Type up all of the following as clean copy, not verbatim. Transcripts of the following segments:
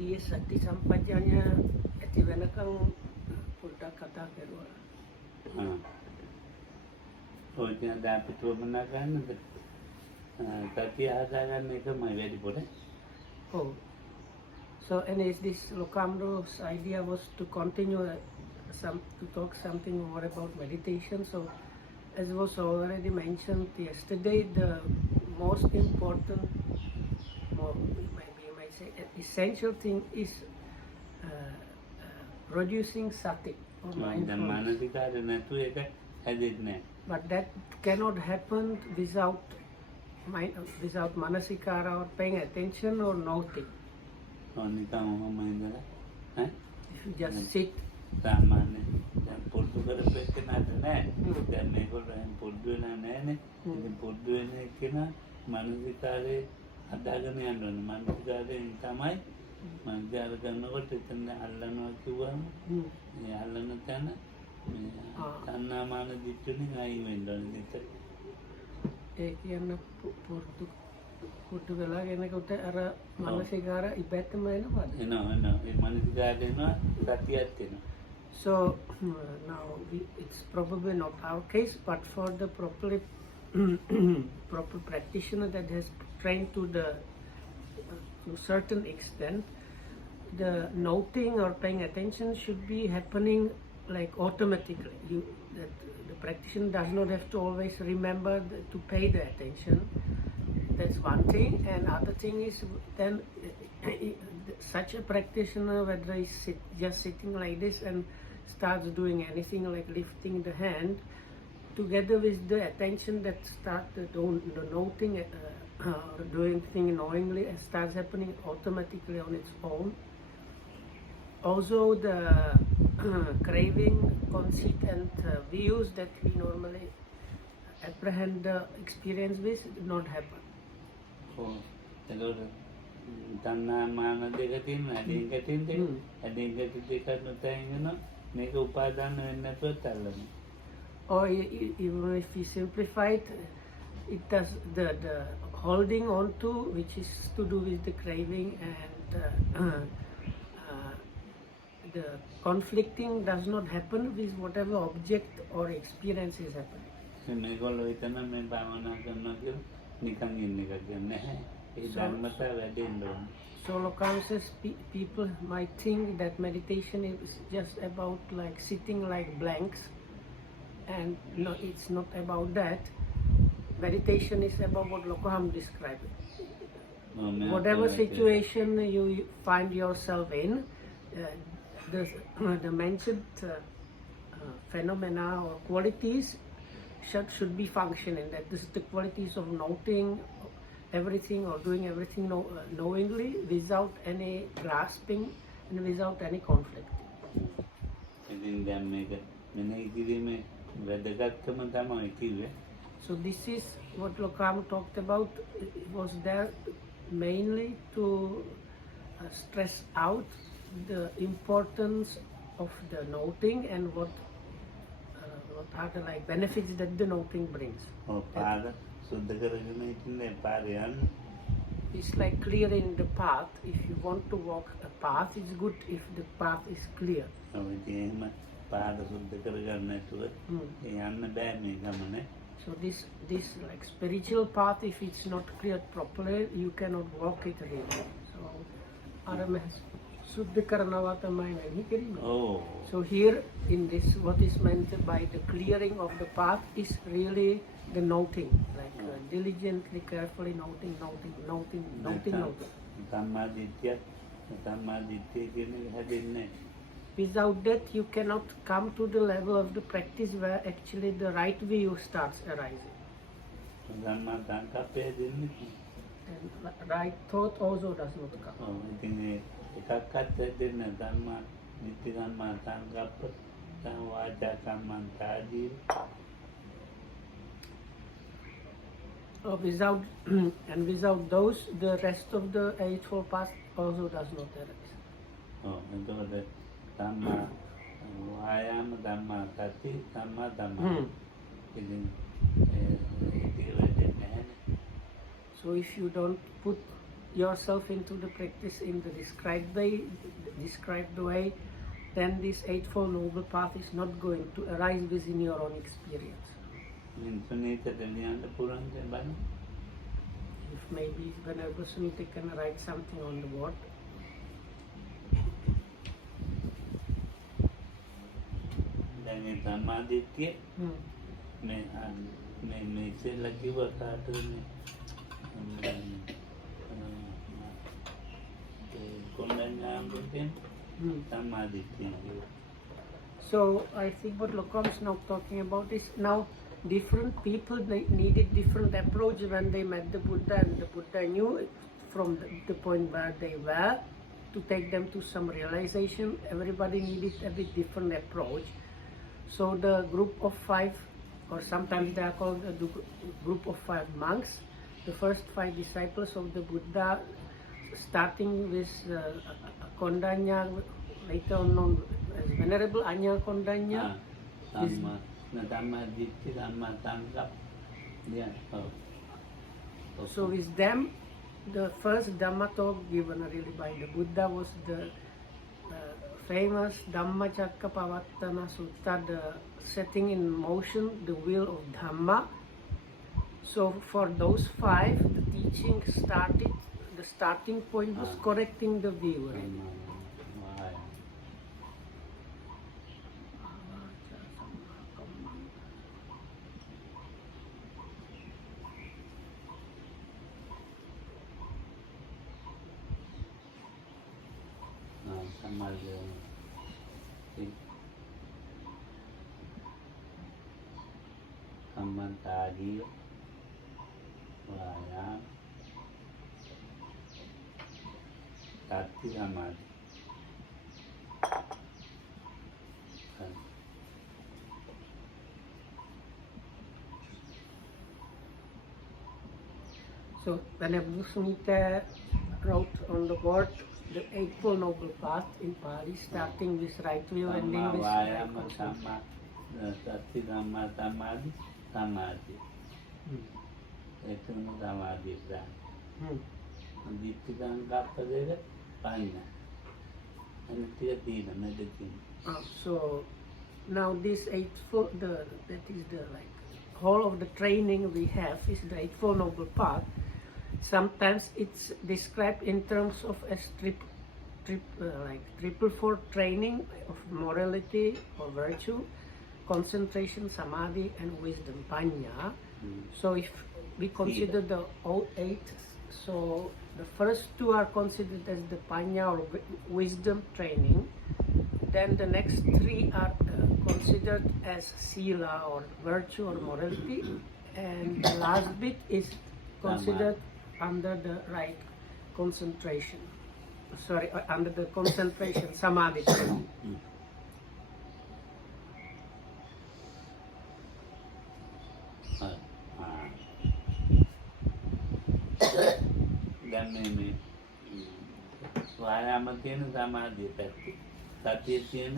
ඊයේ සති සම්පජාඤ්ඤ ඇති වෙනකන් පොඩ්ඩක් කතා කරුවා. ඔය කියන දා පිටුවමනා ගන්නද? සතිය හදාගන්න එකමයි වැඩිපුර. Oh. So, and is this Lokamro's idea was to continue to talk something more about meditation. So, as was already mentioned yesterday, the most important, maybe you might say, essential thing is producing sati or mindfulness. But that cannot happen without manasikara or paying attention or noting. If you just sit. සාමාන්‍ය දැන් පුරුදු කරපෙන්නට නෑ. දැන් මේගොල්ලෝ පුරුදු වෙනා නෑනේ. ඉතින් පුරුදු වෙන කෙනා මානසිකාරේ හදාගෙන යන්න ඕනේ. මානසිකාරයෙන් තමයි මන්ජාර කරනකොට එතන අල්ලනවා කිව්වම මේ අල්ලන තැන තණ්හාමාන දිට්ඨියෙන් අයින් වෙන්න ඕනේ. ඒ කියන්නේ පුරුදු වෙලා කෙනෙකුට අර මානසිකාර ඉබැත්තම එනවද? එනවා. ඒ මානසිකාරේ එනවා සතියක් එනවා. So now it's probably not our case, but for the proper practitioner that has trained to certain extent, the noting or paying attention should be happening like automatically. The practitioner does not have to always remember to pay the attention. That's one thing, and other thing is then such a practitioner, whether he's just sitting like this and starts doing anything like lifting the hand, together with the attention that starts the noting or doing thing knowingly, starts happening automatically on its own. Also, the craving, conceit, and views that we normally apprehend the experience with do not happen. තණ්හාමාන දෙක තියෙනවා. ඇදීන් ගැටෙන් දෙක. ඇදීන් ගැටෙන් දෙක නොතැන්ගෙන මේක උපාදාන වෙන්නේ නැතුව තල්ලනවා. Or even if we simplify it, it does the holding on to, which is to do with the craving, and the conflicting does not happen with whatever object or experience is happening. මේගොල්ලෝ හිතන මේ භාවනා කරනවා කියලා නිකන් ඉන්න එක කියන්නේ නැහැ. ඒ ධර්මතා වැඩෙන්න ඕනේ. So Lokam says people might think that meditation is just about like sitting like blanks, and no, it's not about that. Meditation is about what Lokam described. Whatever situation you find yourself in, the mentioned phenomena or qualities should be functioning. That this is the qualities of noting everything or doing everything knowingly, without any grasping and without any conflict. So this is what Lokam talked about. It was there mainly to stress out the importance of the noting and what are the like benefits that the noting brings. It's like clearing the path. If you want to walk a path, it's good if the path is clear. So this like spiritual path, if it's not cleared properly, you cannot walk it really. So So here in this, what is meant by the clearing of the path is really the noting, like diligently, carefully noting. Without that, you cannot come to the level of the practice where actually the right view starts arising. And right thought also does not come. Without those, the rest of the Eightfold Path also does not arise. So if you don't put yourself into the practice in the described way, then this Eightfold Noble Path is not going to arise within your own experience. If maybe Venerable Sunita can write something on the board. So I think what Lokam is now talking about is now different people, they needed different approach when they met the Buddha, and the Buddha knew from the point where they were to take them to some realization. Everybody needed a bit different approach. So the group of 5, or sometimes they are called a group of 5 monks, the first 5 disciples of the Buddha, starting with Kondanya, later on known as Venerable Anya Kondanya. So with them, the first Dhamma talk given really by the Buddha was the famous Dhammacakkappavattana Sutta, the setting in motion the wheel of Dhamma. So for those 5, the teaching started, the starting point was correcting the view. Samadhi, Vayam, sati-samadhi. So Venerable Sunita wrote on the board the Eightfold Noble Path in Pali, starting with right view, ending with right concentration. Sati-samadhi, samadhi. Ekam samadhi sa. Ditthi-sankappa-deka, panya. Anitya-tina, medicine. So now this Eightfold, that is the whole of the training we have is the Eightfold Noble Path. Sometimes it's described in terms of as triple four training of morality or virtue, concentration, samadhi, and wisdom, panya. So if we consider the all 8, so the first 2 are considered as the panya or wisdom training. Then the next 3 are considered as sila or virtue or morality, and the last bit is considered under the right concentration. Sorry, under the concentration, samadhi. Then maybe Vayama තියෙන සමාධිය පැත්ත. සතිය තියෙන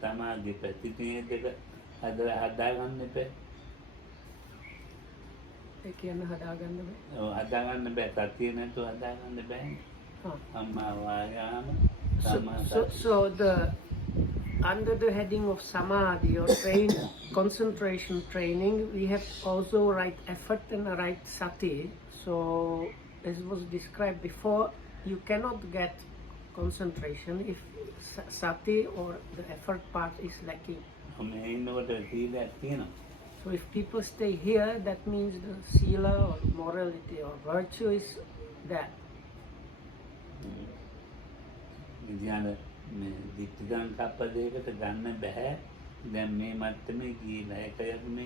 සමාධිය පැත්ත. ඉතින් ඒ දෙක හදාගන්න එපා. ඒ කියන්නේ හදාගන්න බෑ. ඔව් හදාගන්න බෑ. සතිය නැතුව හදාගන්න බෑ. සම්මා වායාම So the under the heading of samadhi or concentration training, we have also right effort and right sati. So as was described before, you cannot get concentration if sati or the effort part is lacking. So if people stay here, that means the sila or morality or virtue is there. ditthi-sankappa-දෙකට ගන්න බෑ. දැන් මේ මට්ටමේ ගිහිලා ඒකයි මේ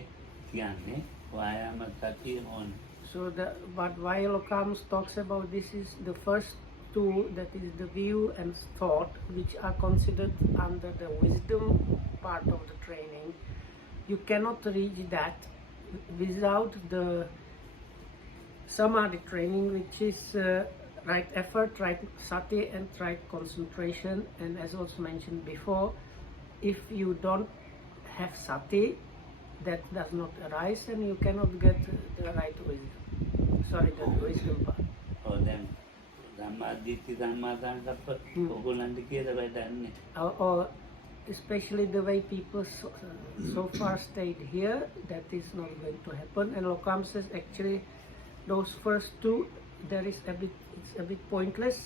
කියන්නේ වායාම සතිය ඕන. So but why Lokams talks about this is the first 2, that is the view and thought, which are considered under the wisdom part of the training. You cannot reach that without the samadhi training, which is right effort, right sati, and right concentration. And as was mentioned before, if you don't have sati, that does not arise, and you cannot get the right wisdom. Sorry, the wisdom part. දැන් ධම්මා දිට්ඨි ධම්මා සංකප්ප ඕගොල්ලන්ට කියලා වැඩන්නේ. Or especially the way people so far stayed here, that is not going to happen. And Lokam says actually those first two, it's a bit pointless.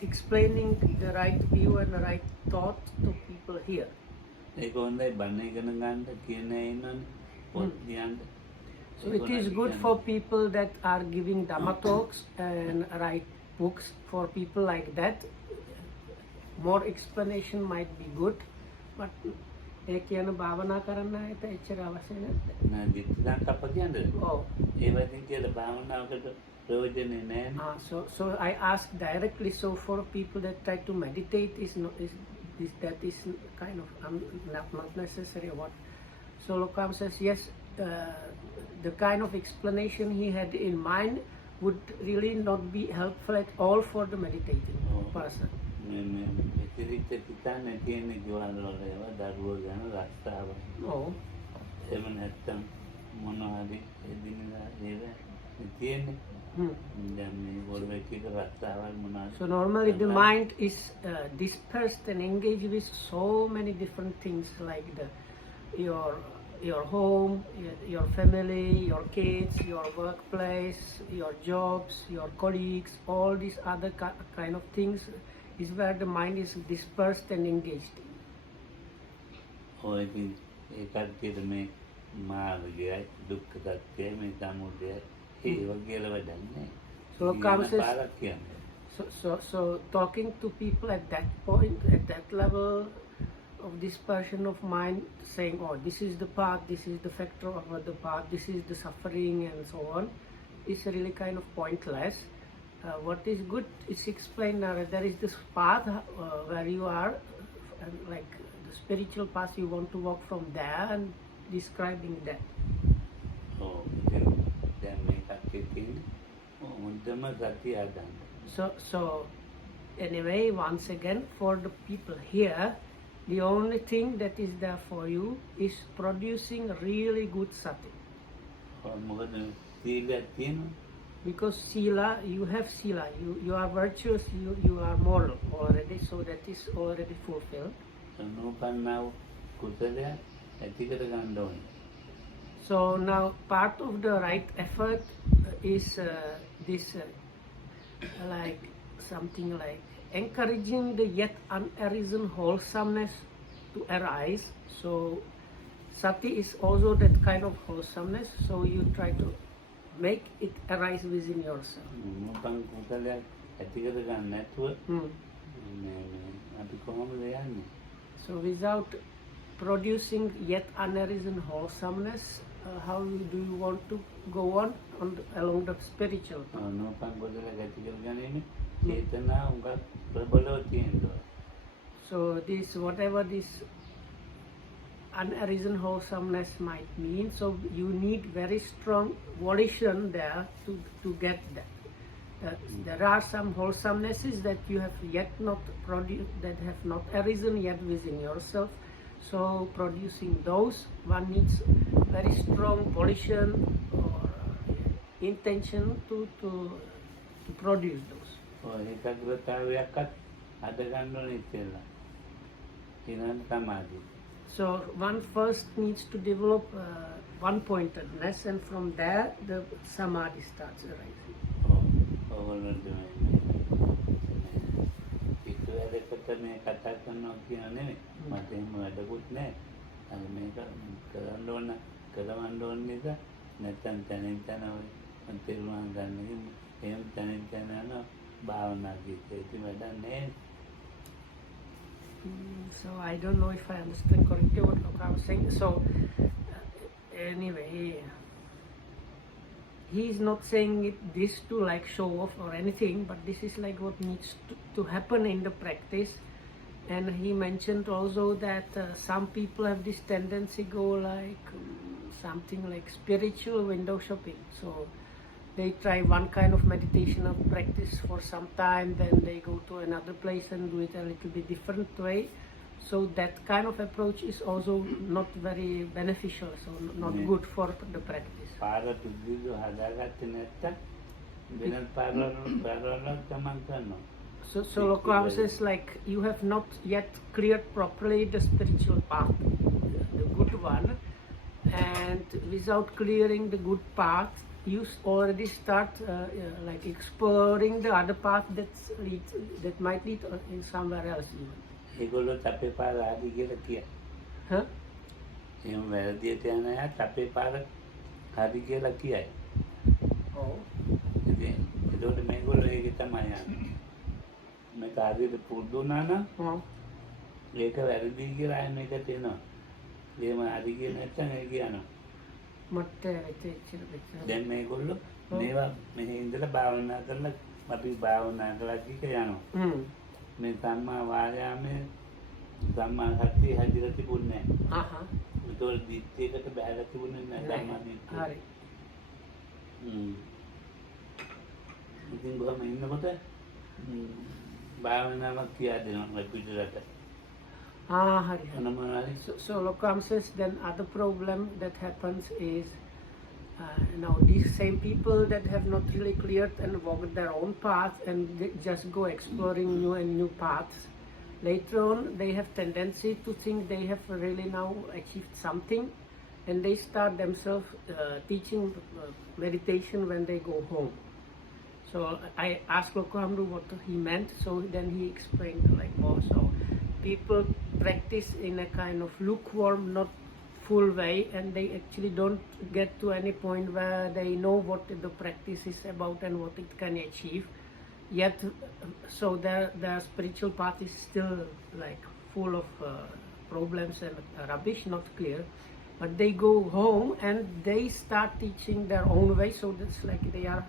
Explaining the right view and the right thought to people here. ඒක හොඳයි බණ ඉගෙන ගන්න කියන අය ඉන්නවනේ පොත් ලියන්න. So it is good for people that are giving Dhamma talks and write books. For people like that, more explanation might be good, but ඒ කියන භාවනා කරන්න ඇත එච්චර අවශ්‍ය නැහැ. නෑ දිට්ඨි සංකප්ප කියන්නේ. Oh. ඒවදින් කියලා භාවනාවකට ප්‍රයෝජනෙ නැහැ. So I ask directly. So for people that try to meditate, that is kind of not necessary. What? So Lokam says yes. The kind of explanation he had in mind would really not be helpful at all for the meditating person. ඉතිරිච්ච පිටන්නේ තියෙන ජීවන වල ඒවා දරුවෝ ගැන රස්තාව. Oh. එහෙම නැත්තම් මොනවාරි එදිනෙදා ඒවා තියෙන්නේ. දැන් මේ වලට එක රස්තාවල් මොනවාද? So normally the mind is dispersed and engaged with so many different things like your home, your family, your kids, your workplace, your jobs, your colleagues, all these other kind of things is where the mind is dispersed and engaged. ඔය ඉතින් ඒ කර්තියට මේ මාර්ගයයි දුක්ඛ සත්‍යය මේ සමුදය ඒ වගේ වැඩක් නෑ. So talking to people at that point, at that level of dispersion of mind, saying, oh, this is the path, this is the factor of the path, this is the suffering and so on, is really kind of pointless. What is good is explained now. There is this path where you are, like the spiritual path, you want to walk from there and describing that. So anyway, once again, for the people here, the only thing that is there for you is producing really good sati. Because sila, you have sila, you are virtuous, you are moral already, so that is already fulfilled. So now part of the right effort is this like something like encouraging the yet unarisen wholesomeness to arise. So sati is also that kind of wholesomeness, so you try to make it arise within yourself. So without producing yet unarisen wholesomeness, how do you want to go on along the spiritual path? So this, whatever this unarisen wholesomeness might mean, so you need very strong volition there to get that. There are some wholesomenesses that you have yet not produced, that have not arisen yet within yourself. So producing those, one needs very strong volition or intention to produce those. So one first needs to develop one-pointedness, and from there the samadhi starts arising. So I don't know if I understand correctly what I was saying. So anyway, he is not saying this to like show off or anything, but this is like what needs to happen in the practice. And he mentioned also that some people have this tendency go like something like spiritual window shopping. So they try one kind of meditation or practice for some time, then they go to another place and do it a little bit different way. So that kind of approach is also not very beneficial, so not good for the practice. වෙනත් පාරවල් ගමන් කරනවා. So Lokam says like you have not yet cleared properly the spiritual path, the good one, and without clearing the good path, you already start like exploring the other path that might lead in somewhere else even. ඒගොල්ලොත් අපේ පාර ආදි කියලා කියයි. Huh? එහෙනම් වැරදියට යන අයත් අපේ පාර ආදි කියලා කියයි. Oh. ඉතින් ඒකට මේගොල්ලෝ ඒකේ තමයි යන්නේ. මේක ආදියට පුරුදු වුණා නම් ඒක වැරදි කියලා අය මේකට එනවා. එහෙම ආදි කියලා නැත්නම් ඒක යනවා. මට දැන් මේගොල්ලෝ මේවා මෙහි ඉඳලා භාවනා කරලා අපි භාවනා කරලා කික යනවා. මේ සම්මා වායාමයේ සම්මා සතිය හැදිලා තිබුණේ නැහැ. ඒතකොට දිත්තේකට බහැලා තිබුණේ නැහැ සම්මා දිට්ඨිය. හරි. ඉතින් ගොම ඉන්නකොට භාවනාවක් කියා දෙනවා පිටරට. Hari. So Lokam says then other problem that happens is now these same people that have not really cleared and walked their own path and they just go exploring new and new paths. Later on they have tendency to think they have really now achieved something and they start themselves teaching meditation when they go home. So I asked Lokamru what he meant, so then he explained like more. So people practice in a kind of lukewarm, not full way, and they actually don't get to any point where they know what the practice is about and what it can achieve. Yet, so their spiritual path is still like full of problems and rubbish, not clear. But they go home and they start teaching their own way, so that's like they are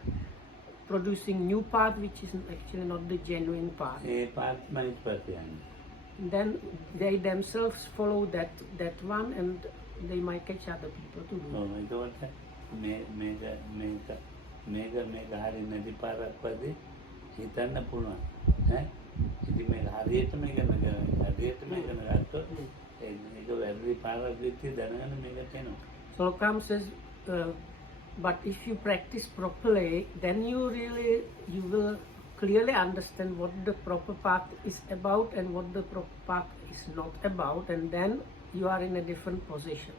producing new path which is actually not the genuine path. Then they themselves follow that one and they might catch other people to do. So Lokam says, but if you practice properly, then you will clearly understand what the proper path is about and what the proper path is not about, and then you are in a different position.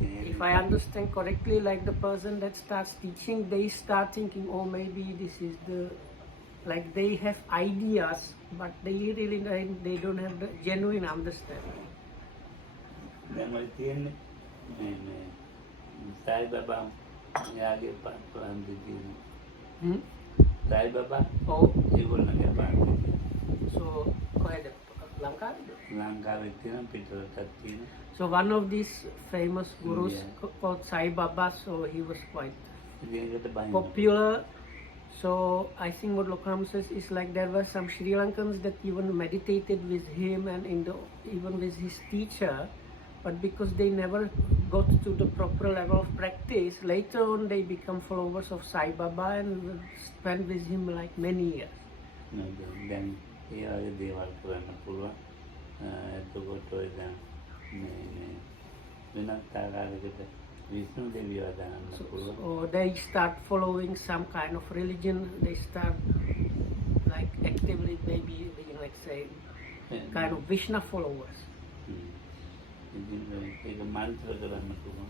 If I understand correctly, like the person that starts teaching, they start thinking, oh, maybe this is the, like they have ideas, but they really they don't have the genuine understanding. Sai Baba. Oh. So, go ahead. Lanka? Lanka. So one of these famous gurus called Sai Baba, so he was quite popular. So I think what Lokam says is like there were some Sri Lankans that even meditated with him and even with his teacher, but because they never got to the proper level of practice, later on they become followers of Sai Baba and spend with him like many years. Then so they start following some kind of religion, they start like actively maybe being like say kind of Vishnu followers.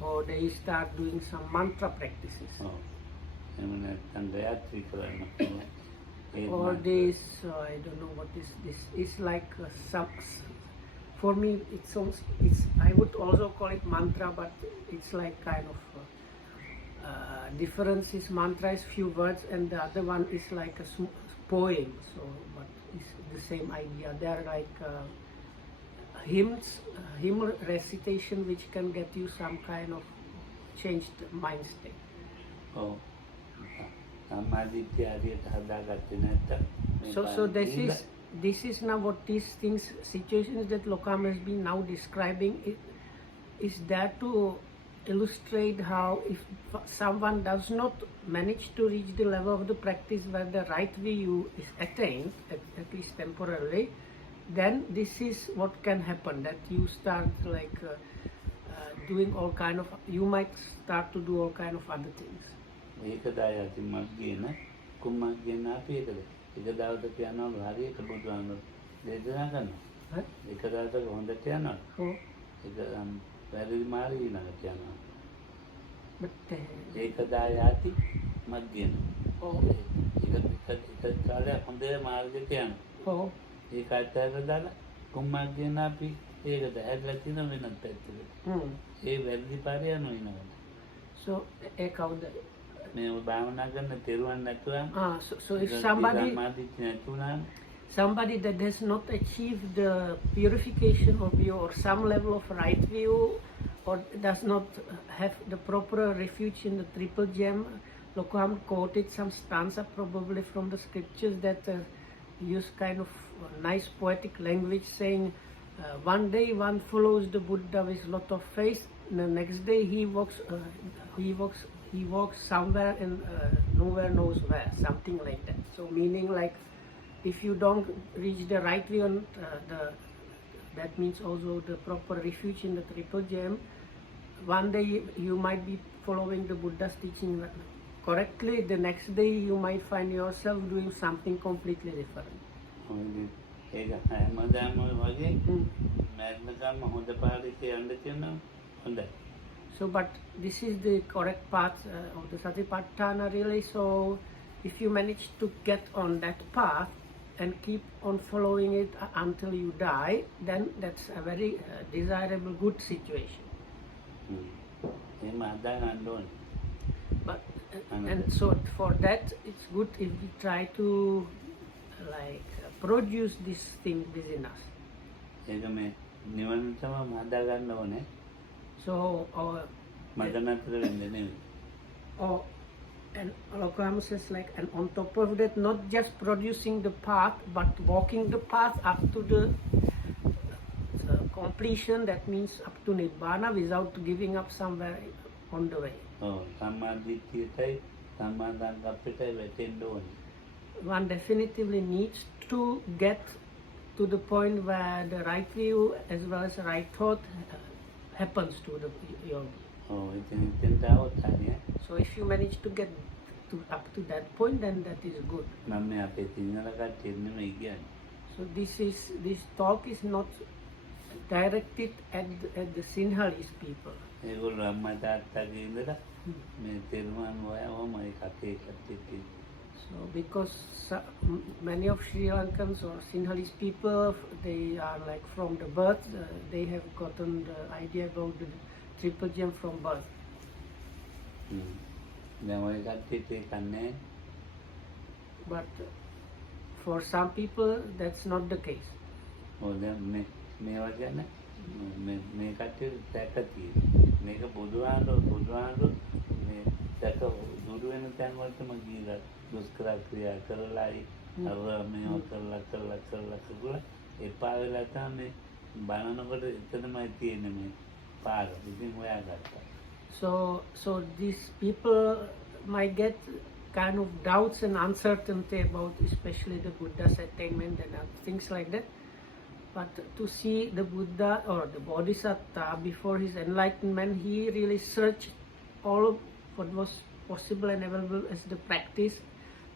Or they start doing some mantra practices. Or this, I don't know what is this. It's like some. For me, it's I would also call it mantra, but it's like kind of difference is mantra is few words, and the other one is like a poem. So, but it's the same idea. They are like hymn recitation, which can get you some kind of changed mind state. Oh. So this is now what these things, situations that Lokam has been now describing, is there to illustrate how if someone does not manage to reach the level of the practice where the right view is attained, at least temporarily, then this is what can happen, that you start like doing all kind of, you might start to do all kind of other things. ඒකදා යති මග්ගේන කුම්මග්ගේන අපි ඒකද එක දවසක් යනවලු හරියට බුදුහාමුදුරුවෝ දේශනා කරනවා එක දවසක හොඳට යනවා ඒක වැරදි මාර්ගය ළඟට යනවා ඒකදා යති මග්ගේන ඒක කාලයක් හොඳ මාර්ගයට යනවා ඒක අත්හැරලා දාලා කුම්මග්ගේන අපි ඒකද හැදලා තියෙන වෙනත් පැත්තකට ඒ වැරදි පාරේ යනවා ඊනවල So, කවුද? මේ භාවනා කරන තෙරුවන් නැතුව so if somebody that has not achieved the purification of view or some level of right view or does not have the proper refuge in the triple gem, Lokam quoted some stanza probably from the scriptures that use kind of nice poetic language saying one day one follows the Buddha with lot of faith, the next day he walks somewhere and nowhere knows where, something like that. So meaning like if you don't reach the right view and that means also the proper refuge in the triple gem, one day you might be following the Buddha's teaching correctly, the next day you might find yourself doing something completely different. ඒක හැමදාම වගේ මරණකම් හොඳ පාඩේ යන්න තියෙනවා හොඳයි. So but this is the correct path of the Satipatthana really. So if you manage to get on that path and keep on following it until you die, then that's a very desirable good situation. But and so for that it's good if we try to like produce this thing within us. ඒක මේ නිවන තමයි හදා ගන්න ඕනේ. So මදනතර වෙන්නේ නෙවෙයි. And Lokam says like, and on top of that, not just producing the path, but walking the path up to the completion, that means up to Nibbana without giving up somewhere on the way. සම්මාදිට්ඨියයි සම්මාදංගප්පෙටයි වැටෙන්න ඕනේ. One definitively needs to get to the point where the right view as well as right thought happens to the yogi. So if you manage to get up to that point, then that is good. So this talk is not directed at the Sinhalese people. So because many of Sri Lankans or Sinhalese people, they are like from the birth, they have gotten the idea about the triple gem from birth. But for some people that's not the case. දුෂ්කර ක්‍රියා කරලායි අර මේව කරලා එපා වෙලා තමයි බලනකොට එතනමයි තියෙන්නේ මේ පාර ඉතින් හොයාගත්තා. So these people might get kind of doubts and uncertainty about especially the Buddha's attainment and things like that. But to see the Buddha or the Bodhisattva before his enlightenment, he really searched all of what was possible and available as the practice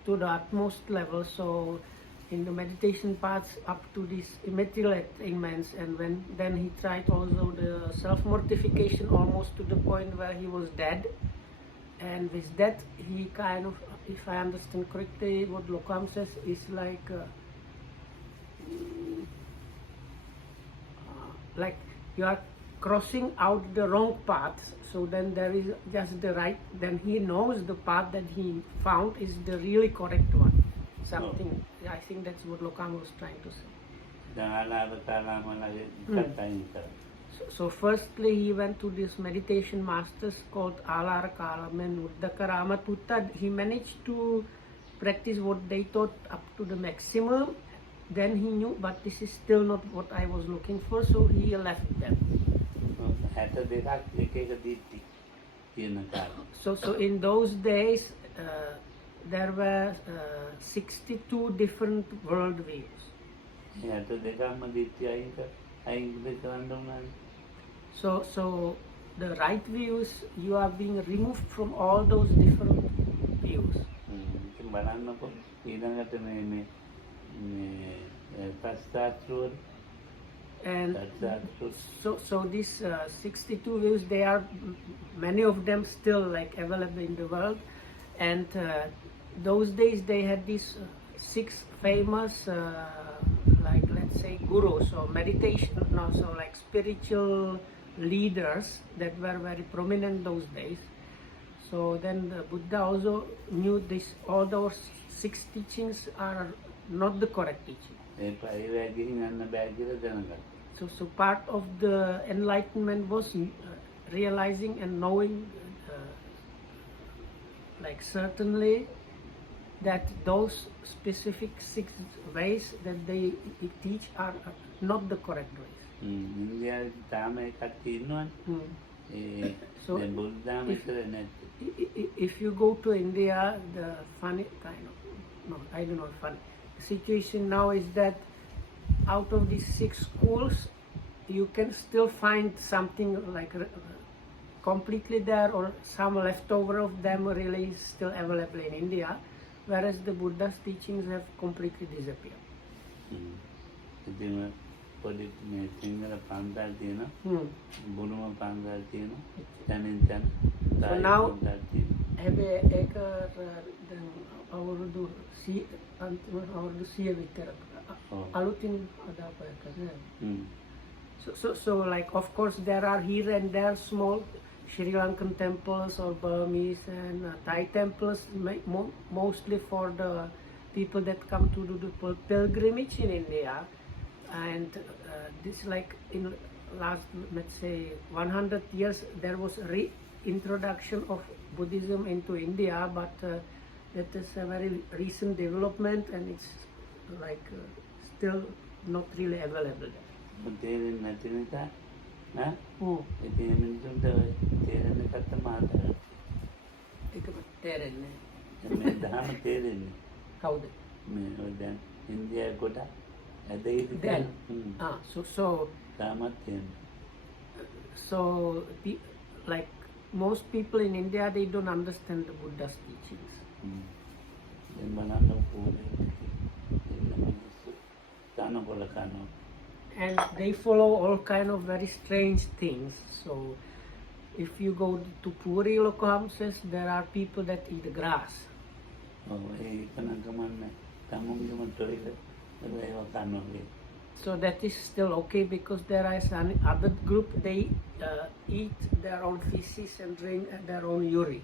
to the utmost level. So in the meditation paths up to these immaterial attainments, and then he tried also the self-mortification almost to the point where he was dead. And with that he kind of, if I understand correctly, what Lokam says is like you are crossing out the wrong path, so then there is just the right, then he knows the path that he found is the really correct one. Something, I think that's what Lokam was trying to say. So firstly he went to this meditation masters called Alara Kalam and Uddaka Putta. He managed to practice what they taught up to the maximum. Then he knew, but this is still not what I was looking for, so he left them. So in those days there were 62 different world views. So the right views, you are being removed from all those different views. ඉතින් බලන්නකො ඊළඟට මේ තත්ත්වය And so these 62 views, they are many of them still like available in the world. And those days they had these 6 famous like let's say gurus or meditation, no, so like spiritual leaders that were very prominent those days. So then the Buddha also knew this, all those 6 teachings are not the correct teaching. So part of the enlightenment was realizing and knowing like certainly that those specific 6 ways that they teach are not the correct ways. So if you go to India, the funny kind of, no, I don't know, funny situation now is that out of these 6 schools, you can still find something like completely there, or some leftover of them really still available in India, whereas the Buddha's teachings have completely disappeared. So now, so like of course there are here and there small Sri Lankan temples or Burmese and Thai temples, mostly for the people that come to do the pilgrimage in India. And this like in last, let's say 100 years, there was reintroduction of Buddhism into India, but that is a very recent development, and it's like still not really available there. So like most people in India, they don't understand the Buddha's teachings. And they follow all kind of very strange things. So if you go to Puri Lokamses, there are people that eat grass. So that is still okay, because there is another group, they eat their own feces and drink their own urine.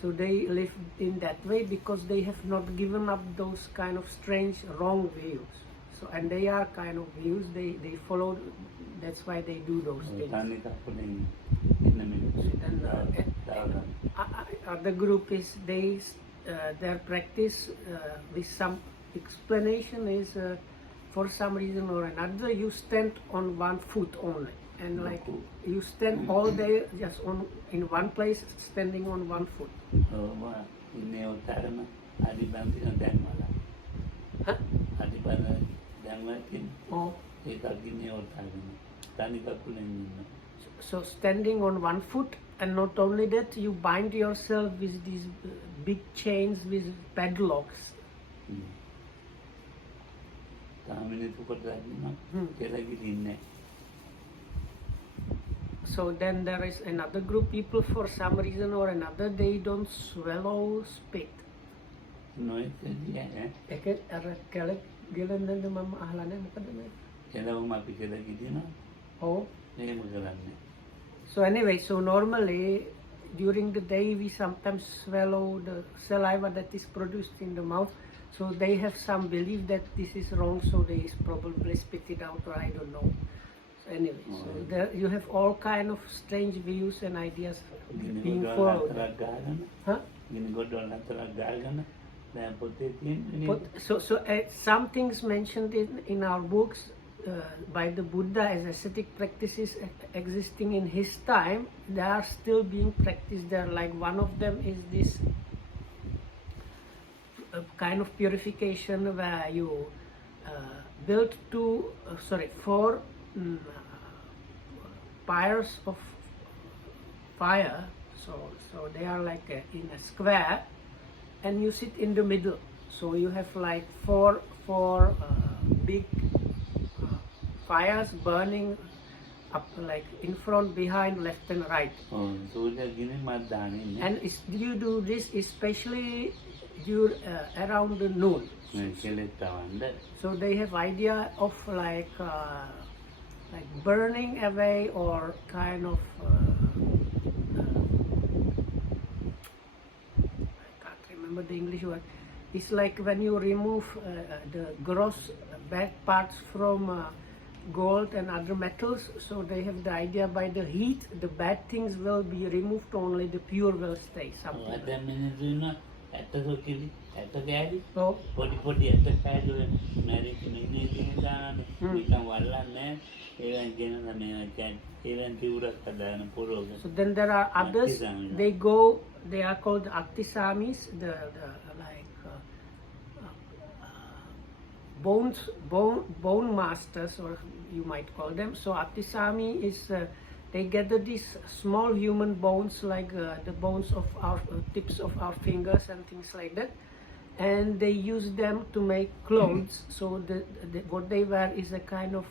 So they live in that way because they have not given up those kind of strange wrong views. So, and they are kind of views, they follow, that's why they do those things. Other group is their practice with some explanation is for some reason or another you stand on one foot only, and like you stand all day just in one place, standing on one foot. Huh? Oh. So standing on one foot, and not only that, you bind yourself with these big chains with padlocks. So then there is another group people, for some reason or another, they don't swallow spit. Oh. So anyway, so normally during the day we sometimes swallow the saliva that is produced in the mouth. So they have some belief that this is wrong, so they probably spit it out, or I don't know. So anyway, so there you have all kind of strange views and ideas being followed. Huh? So some things mentioned in our books by the Buddha as ascetic practices existing in his time, they are still being practiced there. Like one of them is this kind of purification where you build 4 pyres of fire. So they are like in a square, and you sit in the middle. So you have like four big fires burning up, like in front, behind, left and right. And you do this especially around the noon. So they have idea of like burning away or kind of I can't remember the English word. It's like when you remove the gross bad parts from gold and other metals. So they have the idea by the heat, the bad things will be removed, only the pure will stay. Something like Oh. පොඩි පොඩි ඇට කෑදුවේ මැරිච්ච මිනිහකින් දාන්නේ නිකන් වල්ලන්නේ ඒවෙන් ගෙනලා මේ ඒවෙන් පිවුරක් හදාන පොරෝග. So then there are others, they are called Aktisamis, the like bone masters, or you might call them. So Aktisami is they gather these small human bones, like the bones of our tips of our fingers and things like that, and they use them to make clothes. So what they wear is a kind of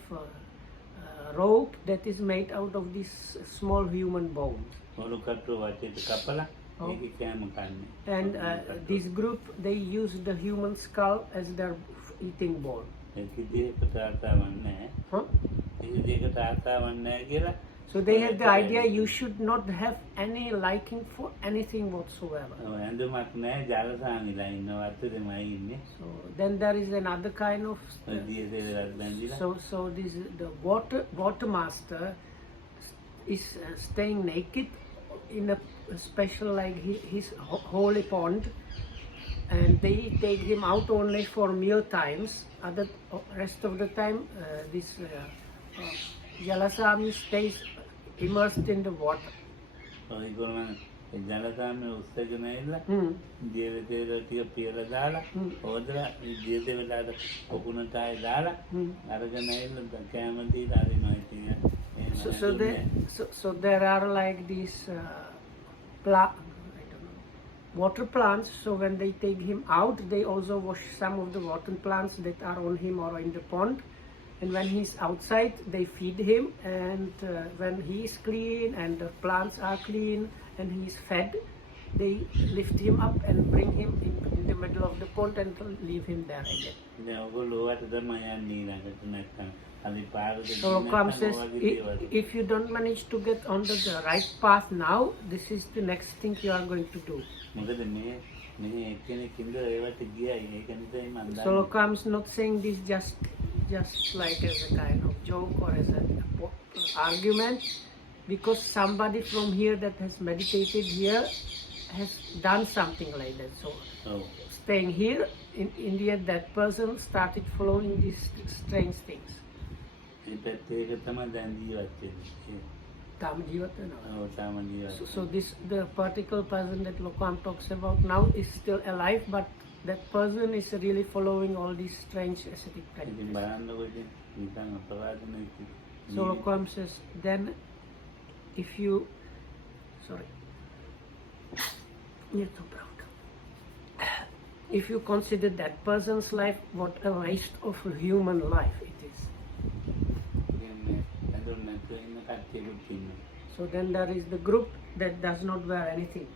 robe that is made out of these small human bones. And this group, they use the human skull as their eating bowl. Huh? So they have the idea you should not have any liking for anything whatsoever. So then there is another kind of so this the water master is staying naked in a special, like his holy pond, and they take him out only for meal times. Other rest of the time this Jalasami stays immersed in the water. ජලතාවය උස්සගෙන ඇවිල්ලා ජීවිතේට ටික පියලා දාලා හොදලා ජීවිතේ වෙලාවට කොකුණට ආයේ දාලා අරගෙන ඇවිල්ලා කැම දීලා අරිනවා ඉතින්. So there are like these water plants. So when they take him out, they also wash some of the water plants that are on him or in the pond. And when he's outside, they feed him, and when he is clean and the plants are clean and he is fed, they lift him up and bring him in the middle of the pond and leave him there again. So Kam says, if you don't manage to get onto the right path now, this is the next thing you are going to do. So Kam is not saying this just like as a kind of joke or as an argument, because somebody from here that has meditated here has done something like that. So staying here in India, that person started following these strange things. So this the particular person that Lokam talks about now is still alive, but that person is really following all these strange ascetic practices. So Lokam says, then if you, if you consider that person's life, what a waste of a human life it is. So then there is the group that does not wear anything.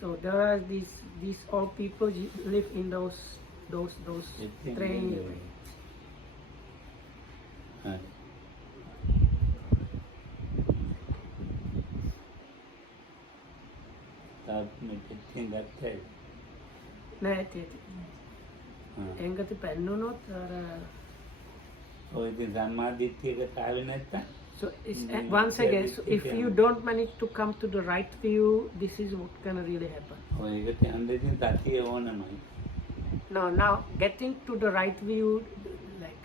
So there are these all people live in those strange ways. So it's, once again, so if you don't manage to come to the right view, this is what can really happen. Now getting to the right view, like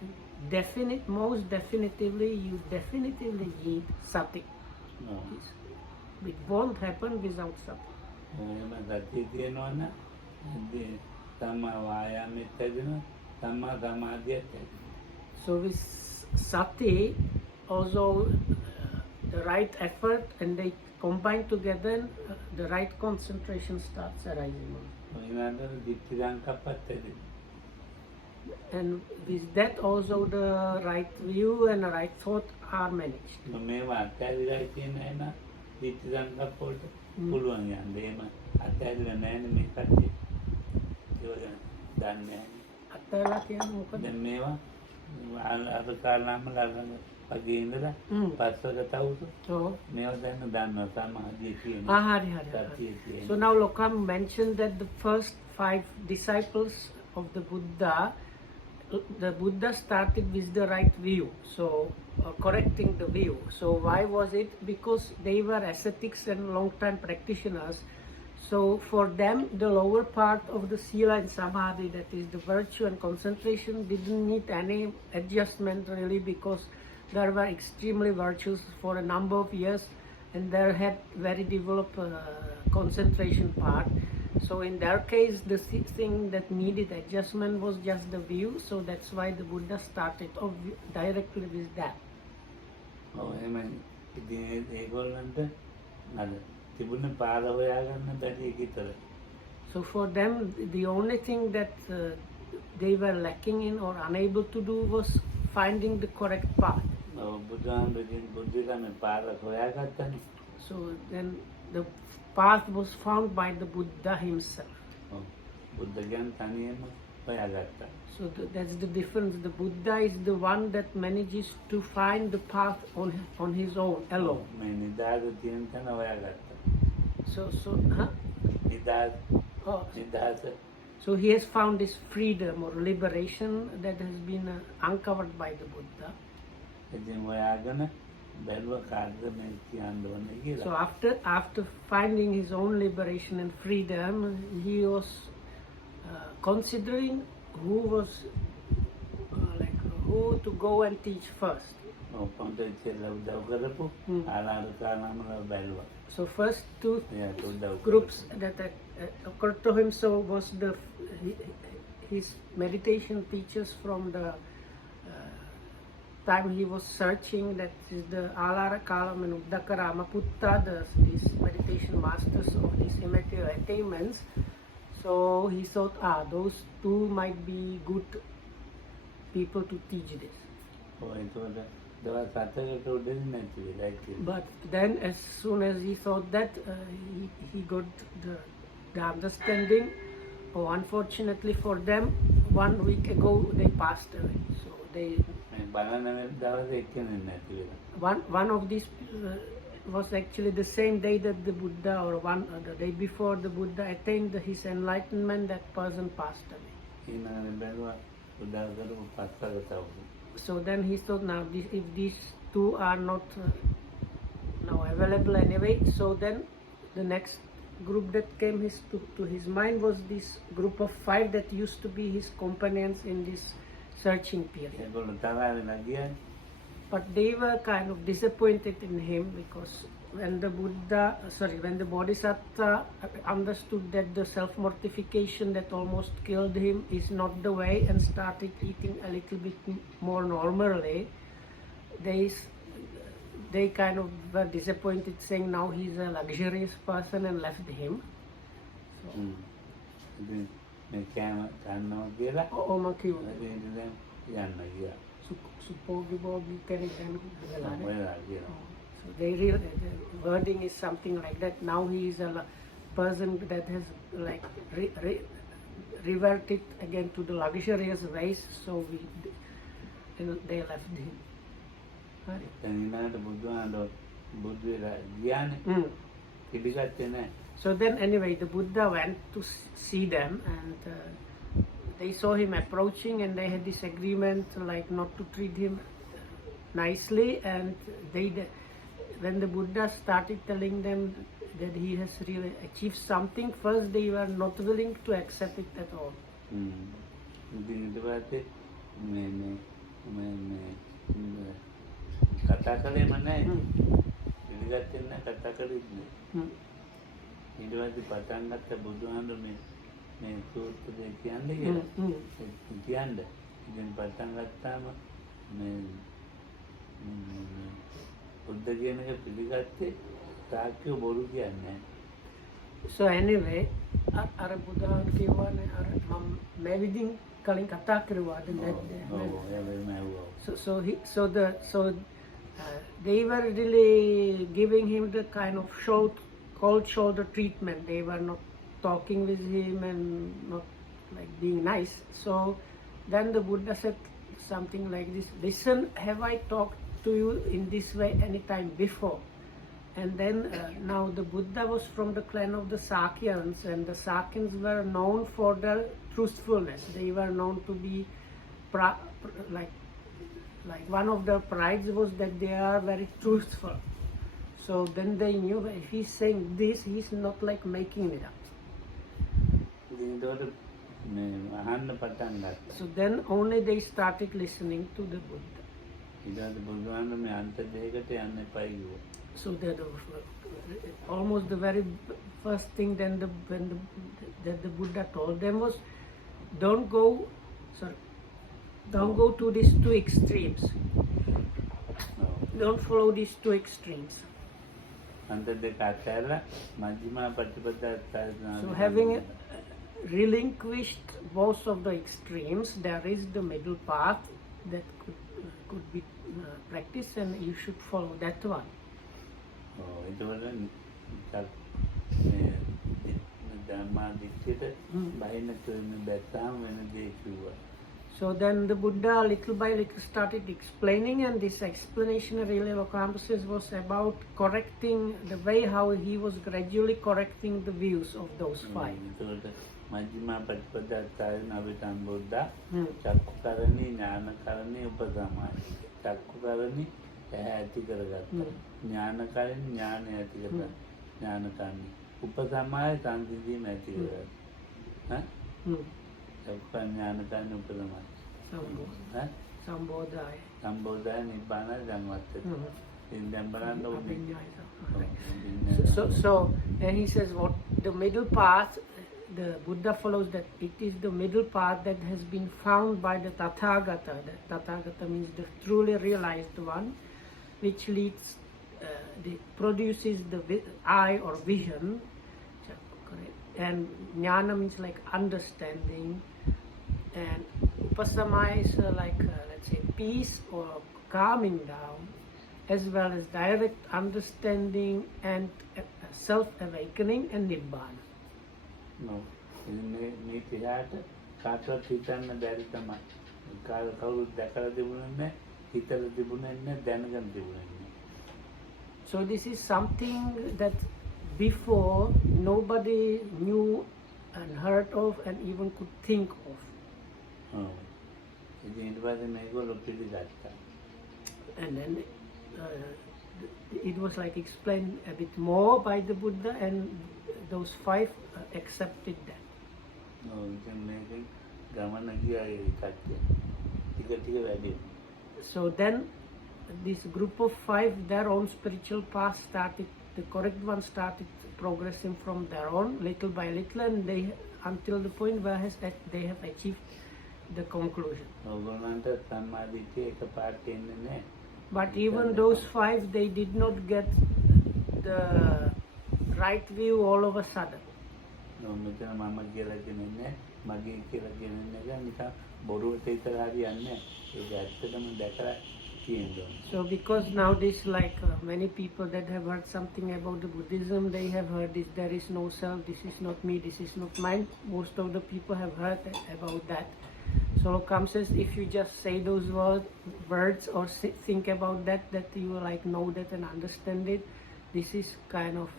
most definitively, you definitively need sati. It won't happen without sati. So with sati, also the right effort, and they combine together, the right concentration starts arising. And with that also the right view and the right thought are managed. So now Lokam mentioned that the first 5 disciples of the Buddha started with the right view, so correcting the view. So why was it? Because they were ascetics and long-time practitioners. So for them, the lower part of the sila and samadhi, that is the virtue and concentration, didn't need any adjustment really, because there were extremely virtuous for a number of years, and they had very developed concentration part. So in their case, the thing that needed adjustment was just the view. So that's why the Buddha started off directly with that. So for them, the only thing that they were lacking in or unable to do was finding the correct path. So then the path was found by the Buddha himself. So that's the difference. The Buddha is the one that manages to find the path on his own, alone. So he has found this freedom or liberation that has been uncovered by the Buddha. So after finding his own liberation and freedom, he was considering who to go and teach first. So first 2 groups that occurred to him, so was his meditation teachers from the time he was searching, that is the Alara Kalam and Uddaka Ramaputta, these meditation masters of these immaterial attainments. So he thought, those 2 might be good people to teach this. But then as soon as he thought that, he got the understanding. Unfortunately for them, 1 week ago they passed away. So they one of these was actually the same day that the Buddha, or the day before the Buddha attained his enlightenment, that person passed away. So then he thought, now if these 2 are not now available anyway, so then the next group that came to his mind was this group of 5 that used to be his companions in this searching period. But they were kind of disappointed in him, because when the Bodhisattva understood that the self-mortification that almost killed him is not the way, and started eating a little bit more normally, they kind of were disappointed, saying now he's a luxurious person, and left him. So the wording is something like that. Now he is a person that has reverted again to the luxurious ways, so they left him. So then anyway, the Buddha went to see them, and they saw him approaching, and they had this agreement not to treat him nicely. And when the Buddha started telling them that he has really achieved something, first they were not willing to accept it at all. බුද්ධ කියන එක පිළිගත්තේ තාක්කෝ බොරු කියන්නේ. So anyway, අර බුදුහාම කියවනේ අර මම මේ විදිහින් කලින් කතා කරුවා they were really giving him the kind of cold shoulder treatment. They were not talking with him and not like being nice. So then the Buddha said something like this: listen, have I talked to you in this way any time before? And then now the Buddha was from the clan of the Sakyans, and the Sakyans were known for their truthfulness. They were known to be like one of their prides was that they are very truthful. So then they knew if he's saying this, he's not like making it up. So then only they started listening to the Buddha. So that almost the very first thing then that the Buddha told them was, don't go to these two extremes. Don't follow these two extremes. So having relinquished both of the extremes, there is the middle path that could be practiced, and you should follow that one. So then the Buddha little by little started explaining, and this explanation really encompasses was about correcting the way how he was gradually correcting the views of those five. මජ්ක්‍ධිමා ප්‍රතිපදාචාර්යන් අවිතං බුද්ධා චක්කුකරණී ඥානකරණී උපසමායි චක්කුකරණී ඇති කරගත්තා ඥානකරණී ඥානය ඇති කරගත්තා ඥානකරණී උපසමාය සංසිද්ධිය ඇති කරගත්තා චක්කුකරණී ඥානකරණී උපසමායි සම්බෝධාය නිබ්බාන ධම්මත්තේ So and he says what the middle path, the Buddha follows that it is the middle path that has been found by the Tathagata. The Tathagata means the truly realized one, which leads, produces the eye or vision, and jnana means like understanding, and upasamaya is like let's say peace or calming down, as well as direct understanding and self-awakening and nibbana. No, මේ පියාට කාටවත් හිතන්න බැරි තමයි. කවුරුත් දැකලා තිබුණේ නැහැ, හිතලා තිබුණේ නැහැ, දැනගෙන තිබුණේ නැහැ. So this is something that before nobody knew and heard of and even could think of. ඉතින් ඊට පස්සේ මේගොල්ලෝ පිළිගත්තා. And then it was like explained a bit more by the Buddha, and those five accepted that. So then this group of five, their own spiritual path started, the correct one started progressing from their own little by little, and they until the point where they have achieved the conclusion. But even those five, they did not get the right view all of a sudden. So because nowadays, like many people that have heard something about the Buddhism, they have heard this: there is no self, this is not me, this is not mine. Most of the people have heard about that. So comes as if you just say those words or think about that you like know that and understand it. This is kind of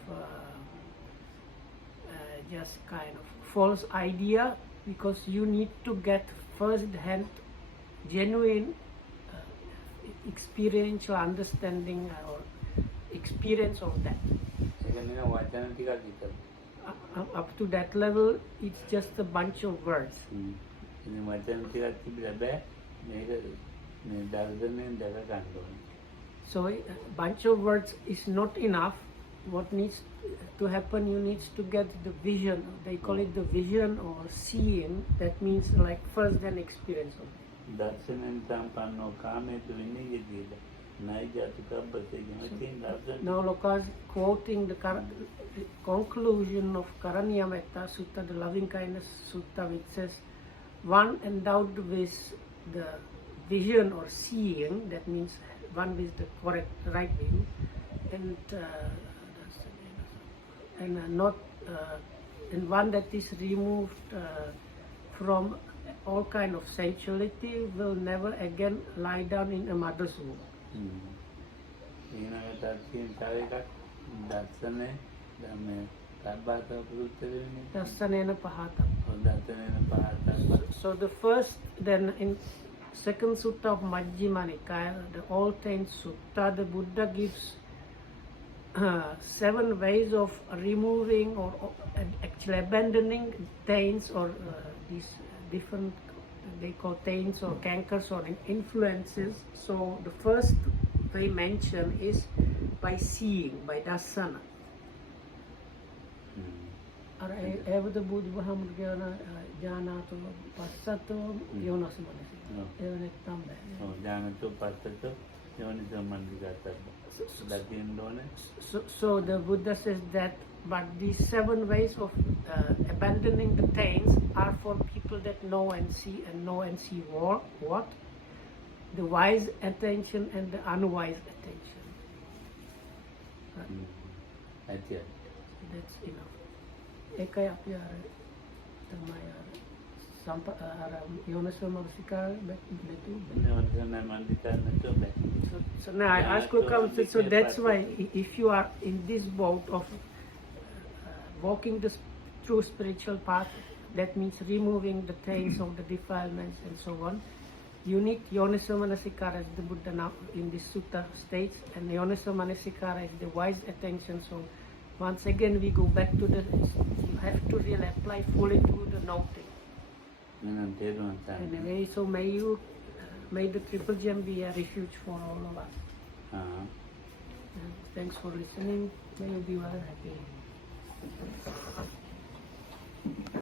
just kind of false idea, because you need to get first-hand, genuine experiential understanding or experience of that. Up to that level, it's just a bunch of words. So a bunch of words is not enough. What needs to happen, you need to get the vision. They call it the vision or seeing. That means like first hand experience of it. Nai jatuh bahasa Inggris langsung. Now Lokas quoting the conclusion of Karanya Metta Sutta, the loving kindness sutta, which says, one endowed with the vision or seeing, that means one with the correct right view, and one that is removed from all kind of sensuality will never again lie down in a mother's womb. ඊළඟට තියෙන තව එකක් දර්ශනය දැන් මේ සබ්බාත පුරුත්තරනේ Dasanena Pahata. දර්ශනයන පහතක් So the first, then in second sutta of Majjhima Nikaya, the All Saints Sutta, the Buddha gives 7 ways of removing or actually abandoning taints or these different, they call taints or cankers or influences. So the first way mentioned is by seeing, by dasana. Ever Buddha Muhammad Janato Passato Yonasamani. ජානතෝ පස්සතෝ යෝනිසෝ මනසිකාරය දකින්න ඕනේ. So the Buddha says that, but these 7 ways of abandoning the taints are for people that know and see what? The wise attention and the unwise attention. ඇතිය. That's enough. Ekaya api ara tamai ara sampa ara yonasa mansika betu. යෝනිසෝ මනසිකාරය නැතුව බෑ. So now I ask you, so that's why if you are in this boat of walking the true spiritual path, that means removing the taints of the defilements and so on, you need Yoniso Manasikara, as the Buddha now in this sutta states, and Yoniso Manasikara is the wise attention. So once again we go back to the, you have to really apply fully to the noting. Anyway, so may the Triple Gem be a refuge for all of us. And thanks for listening. May you be well and happy.